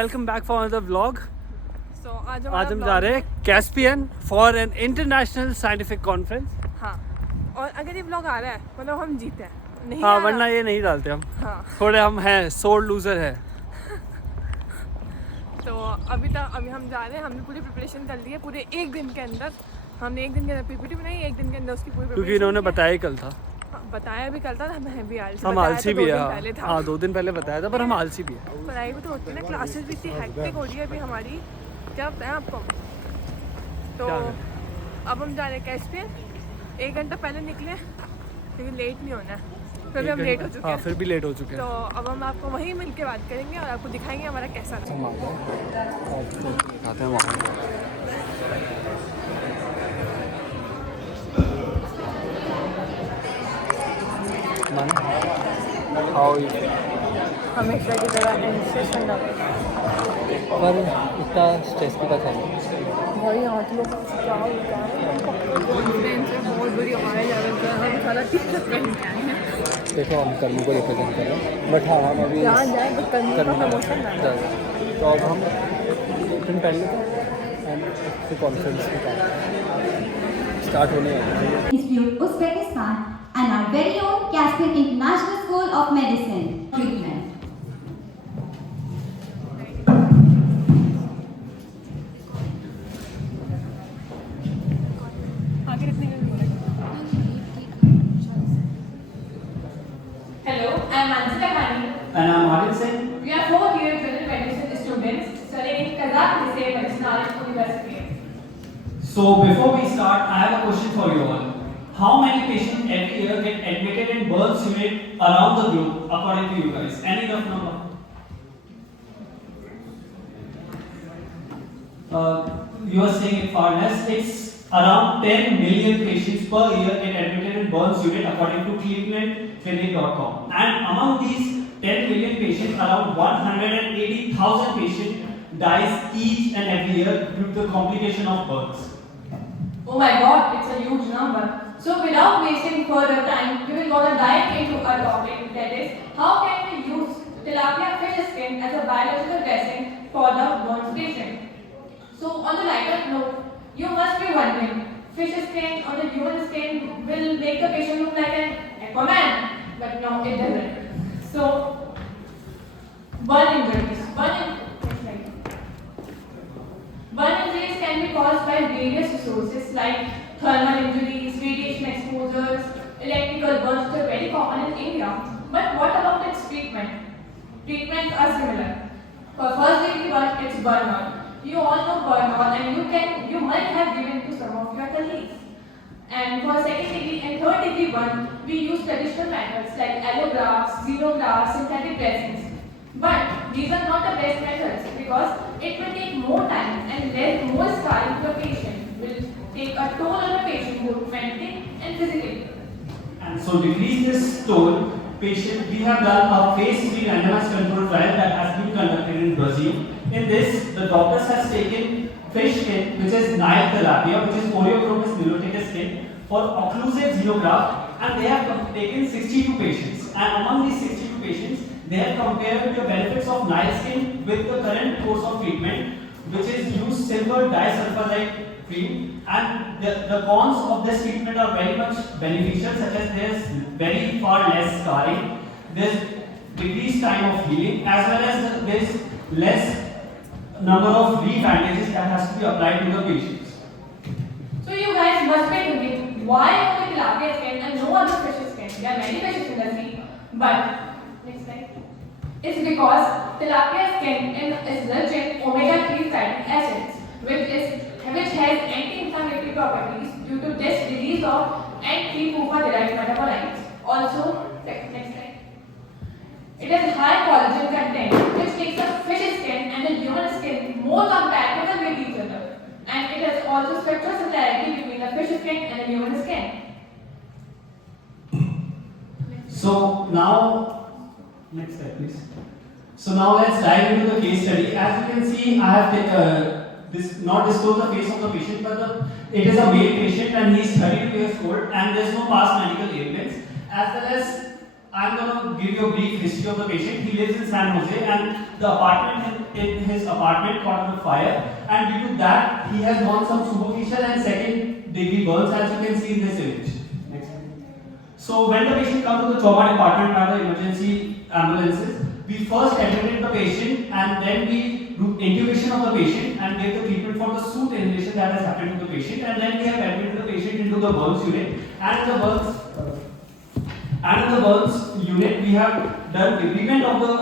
Welcome back for another vlog. आज हम जा रहे हैं Caspian for an international scientific conference. हाँ, और अगर ये व्लॉग आ रहा है मतलब हम जीते हैं, नहीं हाँ वरना ये नहीं डालते हम। हाँ। थोड़े हम हैं सोर लूजर है। तो अभी हम जा रहे हैं, हमने पूरी प्रिपरेशन कर ली है पूरे एक दिन के अंदर। हमने एक दिन के अंदर पीपीटी बनाई, एक दिन के अंदर उसकी पूरी क्योंकि इन्होंने बताया ही कल था। बताया भी कल था, हमें भी आलसी हम आलसी भी है। हाँ 2 दिन पहले बताया था, पर हम आलसी भी है। पढ़ाई भी तो होती है ना, क्लासेस भी इतनी हेक्टिक हो रही है अभी हमारी। क्या बताएं आपको। तो अब हम जा रहे हैं कैस्पियन। 1 घंटा पहले निकले क्योंकि लेट नहीं होना है, फिर भी हम लेट हो चुके हैं। फिर भी लेट हो चुके हैं। तो अब हम आपको वहीं मिल के बात करेंगे और आपको दिखाएंगे हमारा कैसा रहा। आते हैं वहाँ। हमेशा की तरह पर इतना स्ट्रेस की बात है भाई यहाँ के लोग क्या होता है, कॉन्फिडेंस है बहुत बुरी हाई लेवल का। हम सारा टी-शर्ट पहन के आए हैं। देखो हम कर्मी को रिप्रेजेंट कर रहे हैं, बट हाँ हम अभी जहाँ जाए बट कर्मी का प्रमोशन ना तो अब हम दिन पहले तो कॉन्फ्रेंस में स्टार्ट होने वाला है। Uzbekistan and our very own Caspian International School of Medicine treatment. Hello, I am Ansika Khani. And I'm Arif Singh. We are 4 year general medicine students studying in Kazakhstan Medicinal University. So before we start, I have a question for you all. How many patients every year get admitted in burns unit around the globe, according to you guys? Any rough number? You are saying it far less. It's around 10 million patients per year get admitted in burns unit, according to clevelandclinic.com. And among these 10 million patients, around 180,000 patients dies each and every year due to the complication of burns. Oh my god, it's a huge number. So without wasting further time, we will go dive into a topic, that is, how can we use tilapia fish skin as a biological dressing for the burns patient. So on the lighter note, you must be wondering, fish skin on the human skin will make the patient look like an Aquaman, but no, it doesn't. So burn injuries. Burn injuries can be caused by various sources like thermal injuries, radiation exposures, electrical burns, which are very common in India. But what about its treatment? Treatments are similar. For first degree burn, it's burnout. You all know burnout, and you might have given to some of your colleagues. And for second degree and third degree burn, we use traditional methods like allografts, xenografts, synthetic dressings. But these are not the best methods because it will take more time and more scarring to the patient. Will take a toll on the patient both mentally and physically. And so to decrease this toll, patient, we have done a phase 3 randomized control trial that has been conducted in Brazil. In this, the doctors has taken fish skin, which is Nile tilapia, which is Oreochromis niloticus skin, for occlusive xenograft, and they have taken 62 patients. And among these 62 patients, they have compared the benefits of Nile skin with the current course of treatment, which is use silver disulfide cream. And the cons of this treatment are very much beneficial, such as there's very far less scarring, there's decreased time of healing, as well as there's less number of re-bandages that has to be applied to the patients. So you guys must be thinking, why only tilapia skin and no other fish skin? There are many fishes in the sea, but next slide. It's because tilapia skin is rich in omega-3 fatty acids, which has anti-inflammatory properties due to this release of anti-PUFA derived metabolites. Also, next slide. It has high collagen content, which makes the fish skin and the human skin more compatible with each other. And it has also spectral similarity between the fish skin and the human skin. So now, next slide please. So now let's dive into the case study. As you can see, I have not disclosed the face of the patient, but it is a male patient and he is 32 years old and there is no past medical ailments. As well as I'm going to give you a brief history of the patient. He lives in San Jose and the apartment in his apartment caught on fire, and due to that he has gone some superficial and second degree burns, as you can see in this image. Next. So when the patient comes to the trauma department by the emergency ambulances, we first admitted the patient and then we do intubation of the patient and gave the treatment for the soot inhalation that has happened to the patient, and then we have admitted the patient into the burns unit, and in the burns unit we have done debridement of the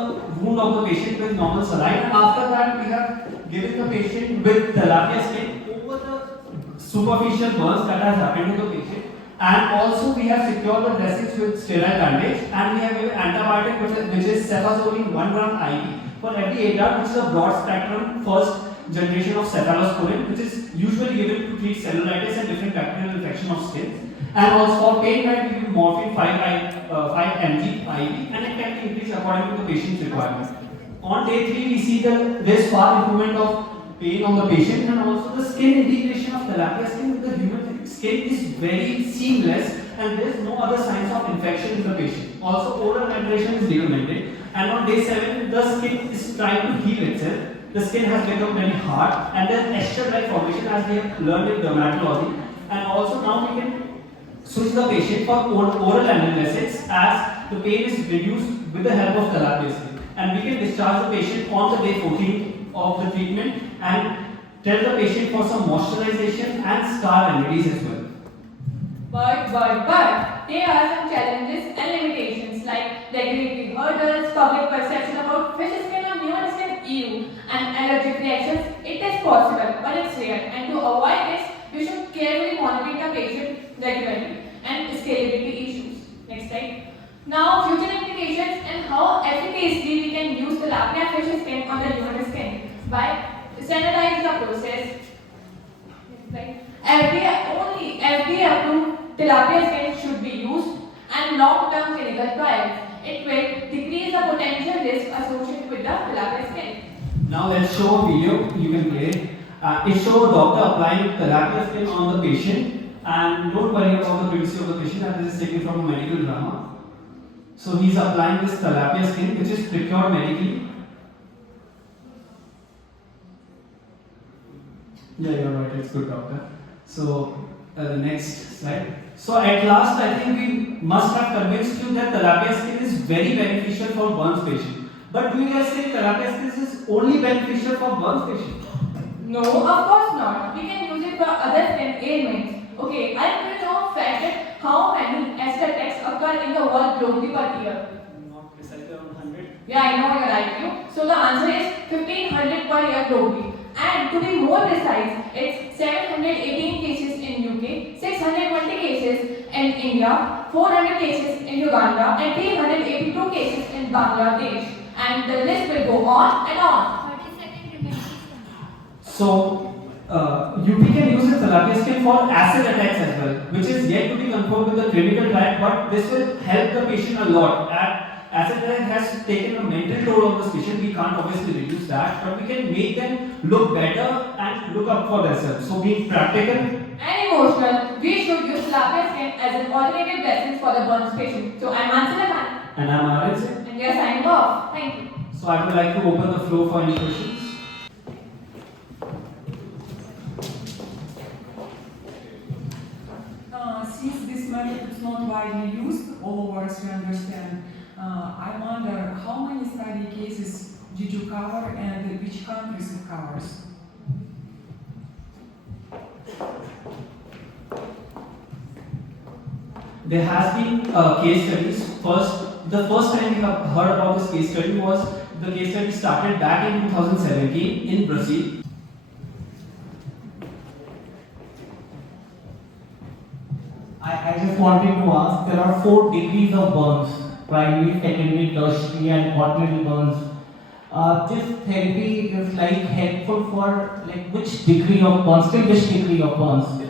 wound of the patient with normal saline, and after that we have given the patient with tilapia skin over the superficial burns that has happened to the patient, and also we have secured the dressings with sterile bandage, and we have given antibiotic which is cefazolin 1 gram IV for every 8 hours, which is a broad spectrum first generation of cephalosporin, which is usually given to treat cellulitis and different bacterial infection of skin. And also for pain med, we give morphine 5 mg IV, and it can be increased according to the patient's requirement. On day 3, we see this far improvement of pain on the patient, and also the skin integration of tilapia skin with the human skin is very seamless, and there is no other signs of infection in the patient. Also, oral ventilation is recommended, and on day 7, the skin is trying to heal itself. The skin has become very hard, and there is estuary-like formation, as we have learned in dermatology. And also now we can switch the patient for oral analgesics, as the pain is reduced with the help of tilapia skin, and we can discharge the patient on the day 14 of the treatment and tell the patient for some moisturization and scar remedies as well. But, there are some challenges and limitations like regulatory hurdles, public perception about fish skin or human skin EU, and allergic reactions. It is possible, but it's rare, and to avoid this, you should carefully monitor the patient regularly, and scalability issues. Next slide. Now, future implications and how efficaciously we can use tilapia fish skin on the human skin by standardizing the process. Right. Only FDA approved tilapia skin should be used, and long-term clinical trials. It will decrease the potential risk associated with the tilapia skin. Now let's show a video. You can play it. It shows a doctor applying tilapia skin on the patient, and don't worry about the privacy of the patient, and this is taken from a medical drama. So he's applying this tilapia skin, which is procured medically. Yeah, you're right, it's good, doctor. So, the next slide. So, at last, I think we must have convinced you that tilapia skin is very beneficial for burns patient. But do you guys think tilapia skin is only beneficial for burns patient? No, of course not. We can use it for other skin ailments. Okay, I will know fact how many aesthetics occur in the world globally per year. Not precisely around 100. Yeah, I know you're right. So the answer is 1500 per year globally. And to be more precise, it's 718 cases in UK, 620 cases in India, 400 cases in Uganda, and 382 cases in Bangladesh. And the list will go on and on. 30-second remaining. So, UP can use the tilapia skin for acid attacks as well, which is yet to be confirmed with the clinical trial, but this will help the patient a lot. Acid attack has taken a mental toll on this patient. We can't obviously reduce that, but we can make them look better and look up for themselves. So, being practical And emotional, we should use tilapia skin as an alternative dressing for the burns patient. So I'm Ansela Khan. and I'm Aryan. And we are signing off. Thank you. So, I would like to open the floor for any questions. Since this method is not widely used all over, as we understand, I wonder how many study cases did you cover and which countries it covers? There has been case studies. The first time we have heard about this case study was the case study started back in 2017 in Brazil. I just wanted to ask, there are 4 degrees of burns, primary, secondary, tertiary and ordinary burns. This therapy is like helpful for like which degree of burns, till which degree of burns?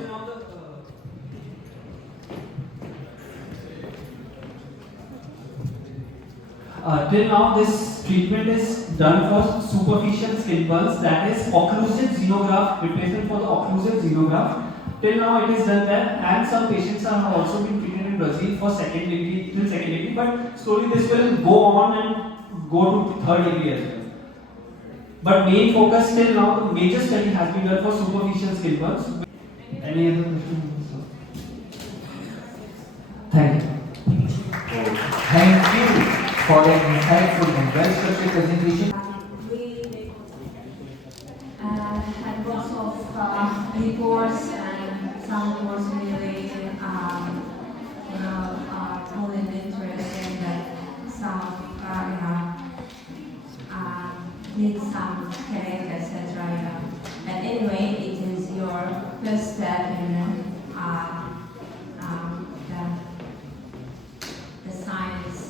Till now, this treatment is done for superficial skin burns, that is occlusive xenograft, replacement for the occlusive xenograft. Till now, it is done there, and some patients are also being treated in Brazil for second degree, till second degree, but slowly this will go on and go to third degree as well. But main focus till now, the major study has been done for superficial skin burns. Any other questions? Thank you. Thank you for an insightful and well-structured presentation. We had lots of reports, and some reports really, are all in interest, and some need some care, etc. And anyway, it is your first step in the science.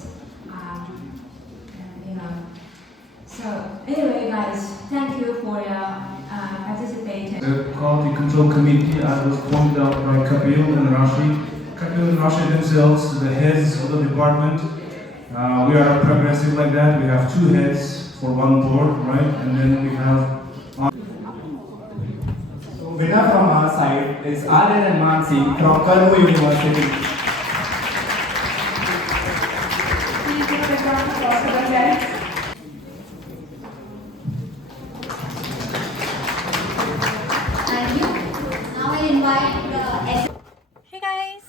So anyway, guys, thank you for your participating. The Quality Control Committee, as was pointed out by Caspian and Rashid. Caspian and Rashid themselves, the heads of the department. We are progressive like that. We have 2 heads for 1 board, right? And then we have. So winner from our side is Aryan and Mansi from KRMU University. Please give a round of applause for them, guys. Thank you. Now I invite the hey guys,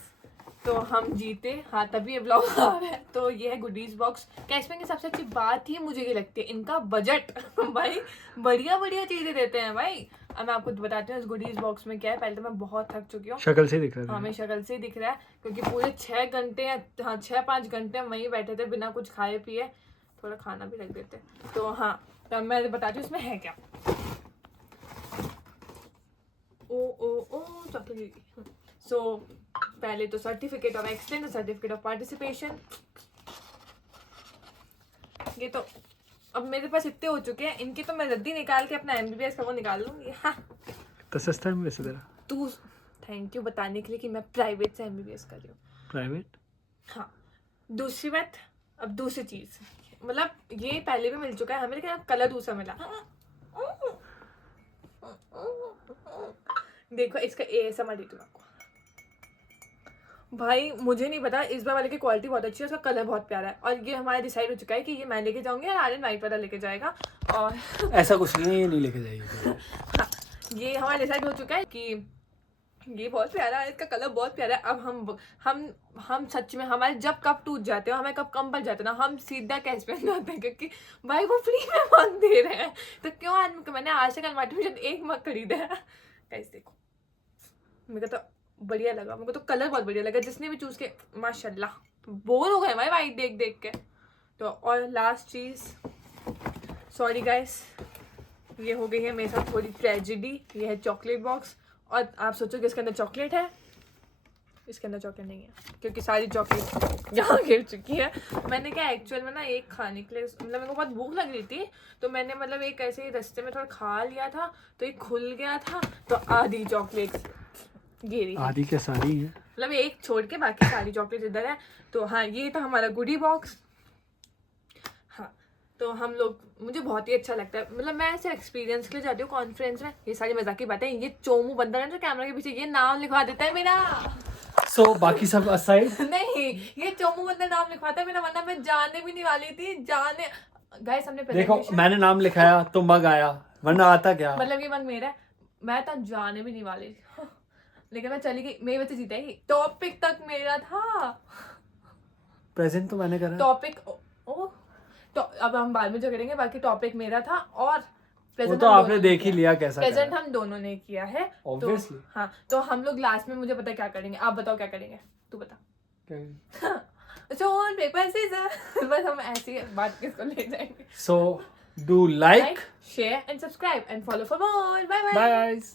तो हम जीते। हाँ, तभी ये blog आ रहा है। तो ये है गुडीज बॉक्स। कैस्पियन की सबसे अच्छी बात ही मुझे ये लगती है इनका बजट। भाई बढ़िया बढ़िया चीजें देते हैं भाई। अब मैं आपको बताती हूँ इस गुडीज बॉक्स में क्या है। पहले तो मैं बहुत थक चुकी हूँ, शक्ल से दिख रहा है। हाँ, मेरी शक्ल से ही दिख रहा है, क्योंकि पूरे 6 घंटे या 6-5 घंटे हम वहीं बैठे थे बिना कुछ खाए पिए। थोड़ा खाना भी रख देते। तो हाँ, तो मैं बताती हूँ इसमें है क्या। ओ चॉकलेट। सो पहले तो certificate of excellence, certificate of participation. ये तो अब मेरे पास इतने हो चुके हैं, इनकी तो मैं रद्दी निकाल के अपना MBBS का वो निकाल लूँगी। हाँ, तो सस्ता है वैसे तेरा। तू थैंक यू बताने के लिए कि मैं प्राइवेट से MBBS कर रही हूँ। प्राइवेट? हाँ। दूसरी बात, अब दूसरी चीज़, मतलब ये पहले भी मिल चुका है हमें, लेकिन अब कलर दूसरा मिला। देखो इसका ASMR देती हूँ आपको। भाई मुझे नहीं पता, इस बार वाले की क्वालिटी बहुत अच्छी है, उसका कलर बहुत प्यारा है। और ये हमारा डिसाइड हो चुका है कि ये मैं लेके जाऊंगी और आर्यन वाइट वाला लेके जाएगा। और ऐसा कुछ नहीं है, ये नहीं लेके जाएगी। हाँ, ये हमारा डिसाइड हो चुका है कि ये बहुत प्यारा है, इसका कलर बहुत प्यारा है। अब हम सच में हमारे जब कप टूट जाते हो, हमें कब कम पड़ जाते हैं ना, हम सीधा कैस्पियन जाते हैं, क्योंकि भाई वो फ्री में मग दे रहे हैं। तो क्यों आदमी को, मैंने आज तक अलमाटी में एक मग खरीदा है। कैसे देखो, मेरे को तो बढ़िया लगा, मेरे को तो कलर बहुत बढ़िया लगा। जिसने भी चूज के माशाल्लाह, बोर हो गए भाई वाइट देख देख के। तो और लास्ट चीज़, सॉरी गाइस, ये हो गई है मेरे साथ थोड़ी ट्रेजेडी। ये है चॉकलेट बॉक्स, और आप सोचो कि इसके अंदर चॉकलेट है, इसके अंदर चॉकलेट नहीं है, क्योंकि सारी चॉकलेट यहाँ गिर चुकी है। मैंने क्या एक्चुअल में ना एक खाने के लिए, मतलब मेरे को बहुत भूख लग रही थी, तो मैंने मतलब एक ऐसे ही रास्ते में थोड़ा खा लिया था, तो ये खुल गया था, तो आधी चॉकलेट गिरी। आधी क्या सारी है? मतलब एक छोड़ के बाकी सारी चॉकलेट इधर है। तो हाँ, ये था हमारा गुडी बॉक्स। हाँ, तो हम लोग, मुझे बहुत ही अच्छा लगता है, मतलब मैं ऐसे एक्सपीरियंस के लिए जाती हूँ कॉन्फ्रेंस में। ये सारी मजाक की बातें। ये चोमू बंदा है जो कैमरा के पीछे, ये नाम लिखवा देता है मेरा। सो बाकी सब असाइड। नहीं, ये चोमू बंदा नाम लिखवाता है मेरा, वरना मैं जाने भी नहीं वाली थी। गाइस हमने देखो, मैंने नाम लिखाया तो मग आया, वरना आता क्या? मतलब ये मग मेरा है, मैं तो जाने भी नहीं वाली थी, लेकिन मैं चली गई। मेरी वजह से जीता ही। टॉपिक तक मेरा था, प्रेजेंट तो मैंने करा। टॉपिक तो अब हम बाद में जो करेंगे, बाकी टॉपिक मेरा था। और वो तो आपने देख ही लिया कैसा प्रेजेंट हम दोनों ने किया है। Obviously. तो हाँ, तो हम लोग लास्ट में, मुझे पता क्या करेंगे, आप बताओ क्या करेंगे, तू बता। So पेपर सीजर, बस हम ऐसी बात किसको ले जाएंगे। So do like, share and subscribe and follow for more. Bye bye. Bye guys.